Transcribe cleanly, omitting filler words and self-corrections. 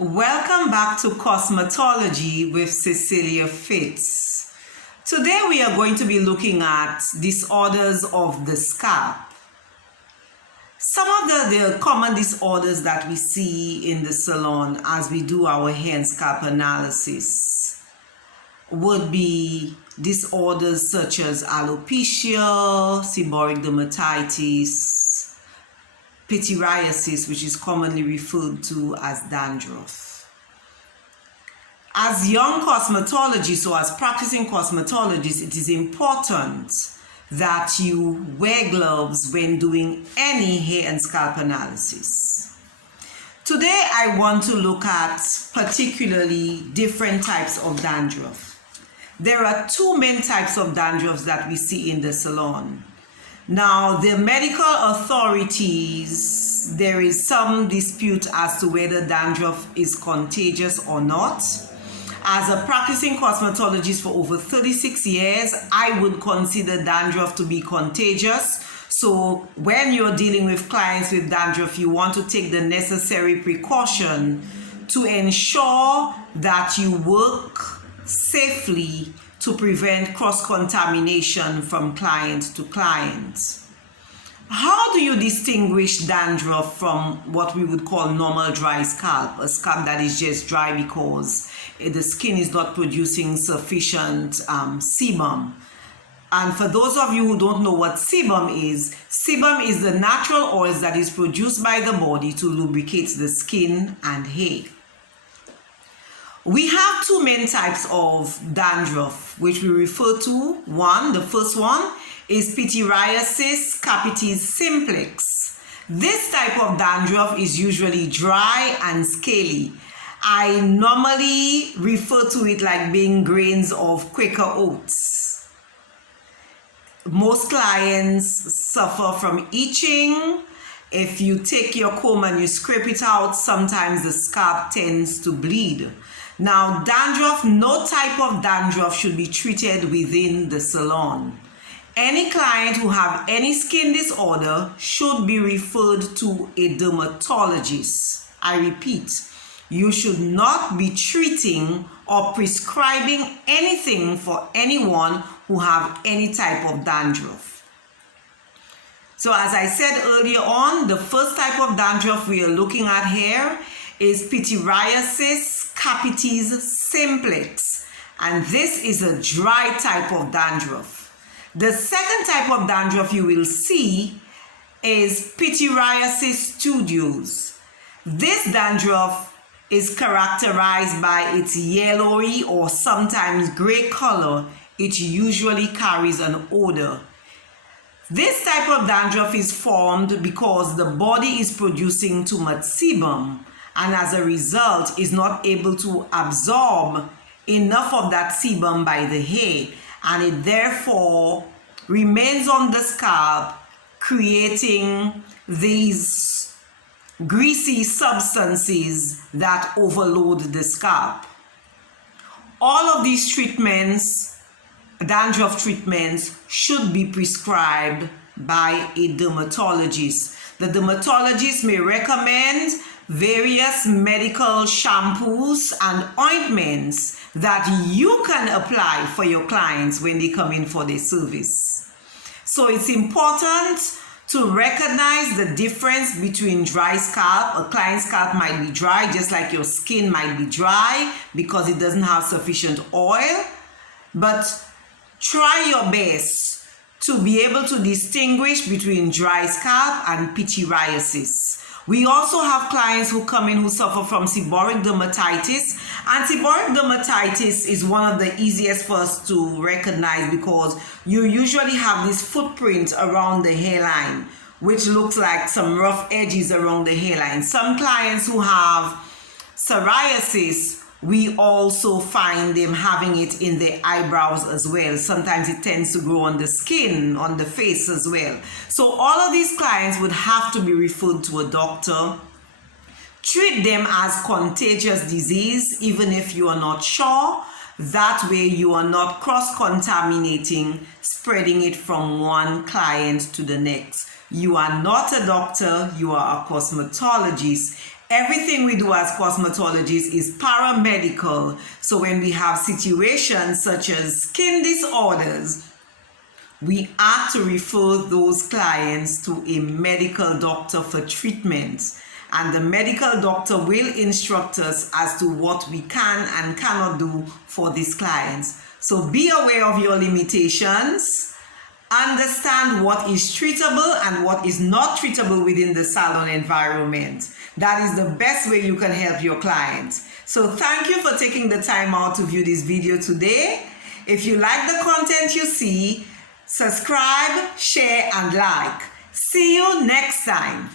Welcome back to Cosmetology with Cecilia Fitz. Today we are going to be looking at disorders of the scalp. Some of the common disorders that we see in the salon as we do our hair and scalp analysis would be disorders such as alopecia, seborrheic dermatitis, pityriasis, which is commonly referred to as dandruff. As young cosmetologists or as practicing cosmetologists, it is important that you wear gloves when doing any hair and scalp analysis. Today, I want to look at particularly different types of dandruff. There are two main types of dandruff that we see in the salon. Now, the medical authorities, there is some dispute as to whether dandruff is contagious or not. As a practicing cosmetologist for over 36 years, I would consider dandruff to be contagious. So when you're dealing with clients with dandruff, you want to take the necessary precaution to ensure that you work safely to prevent cross-contamination from client to client. How do you distinguish dandruff from what we would call normal dry scalp, a scalp that is just dry because the skin is not producing sufficient sebum? And for those of you who don't know what sebum is the natural oils that is produced by the body to lubricate the skin and hair. We have two main types of dandruff, which we refer to. The first one is pityriasis capitis simplex. This type of dandruff is usually dry and scaly. I normally refer to it like being grains of Quaker oats. Most clients suffer from itching. If you take your comb and you scrape it out, sometimes the scalp tends to bleed. Now, dandruff, no type of dandruff should be treated within the salon. Any client who have any skin disorder should be referred to a dermatologist. I repeat, you should not be treating or prescribing anything for anyone who have any type of dandruff. So as I said earlier on, the first type of dandruff we are looking at here is pityriasis capitis simplex, and this is a dry type of dandruff. The second type of dandruff you will see is pityriasis studios. This dandruff is characterized by its yellowy or sometimes gray color. It usually carries an odor. This type of dandruff is formed because the body is producing too much sebum, and as a result is not able to absorb enough of that sebum by the hair, and it therefore remains on the scalp, creating these greasy substances that overload the scalp. All of these treatments, dandruff treatments, should be prescribed by a dermatologist. The dermatologist may recommend various medical shampoos and ointments that you can apply for your clients when they come in for their service. So it's important to recognize the difference between dry scalp. A client's scalp might be dry, just like your skin might be dry because it doesn't have sufficient oil. But try your best to be able to distinguish between dry scalp and pityriasis. We also have clients who come in who suffer from seborrheic dermatitis, and seborrheic dermatitis is one of the easiest for us to recognize because you usually have this footprint around the hairline, which looks like some rough edges around the hairline. Some clients who have psoriasis, we also find them having it in their eyebrows as well. Sometimes it tends to grow on the skin, on the face as well. So all of these clients would have to be referred to a doctor. Treat them as contagious disease, even if you are not sure. That way you are not cross-contaminating, spreading it from one client to the next. You are not a doctor, you are a cosmetologist, Everything we do as cosmetologists is paramedical. So when we have situations such as skin disorders, we are to refer those clients to a medical doctor for treatment. And the medical doctor will instruct us as to what we can and cannot do for these clients. So be aware of your limitations. Understand what is treatable and what is not treatable within the salon environment. That is the best way you can help your clients. So thank you for taking the time out to view this video today. If you like the content you see, subscribe, share, and like. See you next time.